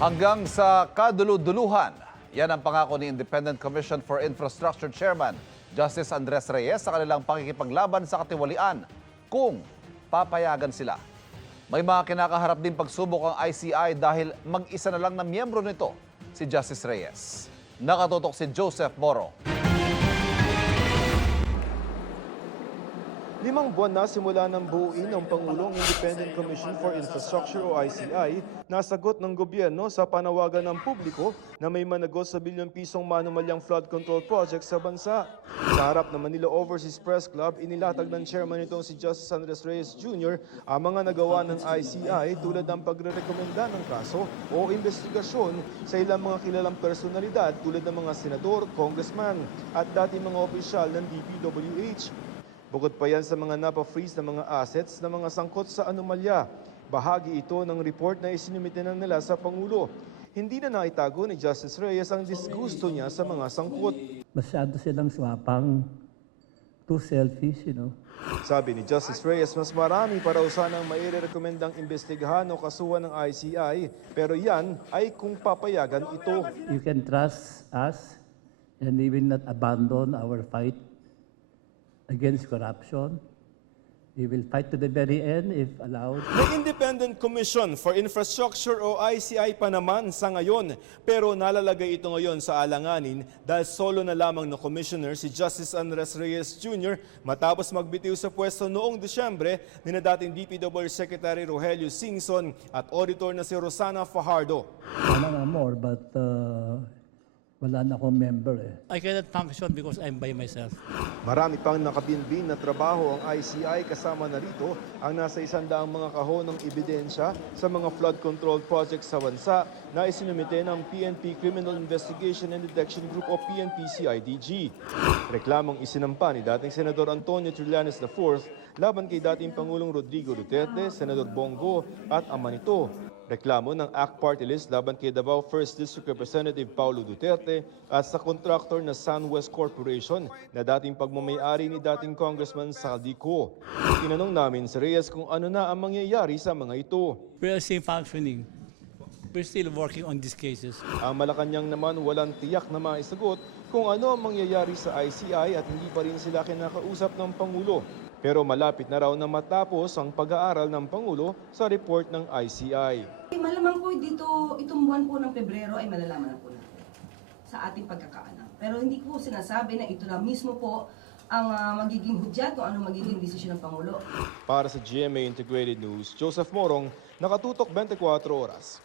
Hanggang sa kaduluduluhan, yan ang pangako ni Independent Commission for Infrastructure Chairman Justice Andres Reyes sa kanilang pakikipaglaban sa katiwalian kung papayagan sila. May mga kinakaharap din pagsubok ang ICI dahil mag-isa na lang na miyembro nito, si Justice Reyes. Nakatutok si Joseph Moro. 5 buwan na simula ng buuin ng Pangulong Independent Commission for Infrastructure o ICI na sagot ng gobyerno sa panawagan ng publiko na may managot sa bilyon-pisong manumalyang flood control project sa bansa. Sa harap ng Manila Overseas Press Club, inilatag ng chairman nitong si Justice Andres Reyes Jr. ang mga nagawa ng ICI tulad ng pagre-rekomenda ng kaso o investigasyon sa ilang mga kilalang personalidad tulad ng mga senador, congressman at dating mga opisyal ng DPWH. Bukod pa yan sa mga napa-freeze na mga assets na mga sangkot sa anomalya. Bahagi ito ng report na isinumite nila sa Pangulo. Hindi na naitago ni Justice Reyes ang disgusto niya sa mga sangkot. Masyado silang swapang too selfish, Sabi ni Justice Reyes, mas marami para sanang mairerekomendang investigahan o kasuhan ng ICI, pero yan ay kung papayagan ito. You can trust us and we will not abandon our fight against corruption. We will fight to the very end if allowed. May Independent Commission for Infrastructure o ICI pa naman sa ngayon, pero nalalagay ito ngayon sa alanganin dahil solo na lamang na commissioner si Justice Andres Reyes Jr. matapos magbitiw sa pwesto noong Disyembre ni na dating DPWH Secretary Rogelio Singson at auditor na si Rosana Fajardo. Sana nga more, but wala na akong member I cannot function because I'm by myself. Marami pang nakabinbin na trabaho ang ICI, kasama na rito ang nasa 100 mga kahon ng ebidensya sa mga flood control projects sa bansa na isinumite ng PNP Criminal Investigation and Detection Group o PNP-CIDG. Reklamong isinampa ni dating Senador Antonio Trillanes IV laban kay dating Pangulong Rodrigo Duterte, Senador Bongo at ama nito. Reklamo ng ACT Party List laban kay Davao 1st District Representative Paulo Duterte at sa contractor na SunWest Corporation na dating pagmamayari ni dating Congressman Saldico. Tinanong namin si Reyes kung ano na ang mangyayari sa mga ito. We are still functioning. We're still working on these cases. Ang Malacanang naman walang tiyak na maisagot kung ano ang mangyayari sa ICI at hindi pa rin sila kinakausap ng Pangulo. Pero malapit na raw na matapos ang pag-aaral ng Pangulo sa report ng ICI. Malamang po dito, itong buwan po ng Pebrero ay malalaman na po natin sa ating pagkakaalam. Pero hindi po sinasabi na ito na mismo po ang magiging hudyat kung ano magiging desisyon ng Pangulo. Para sa GMA Integrated News, Joseph Morong, nakatutok 24 oras.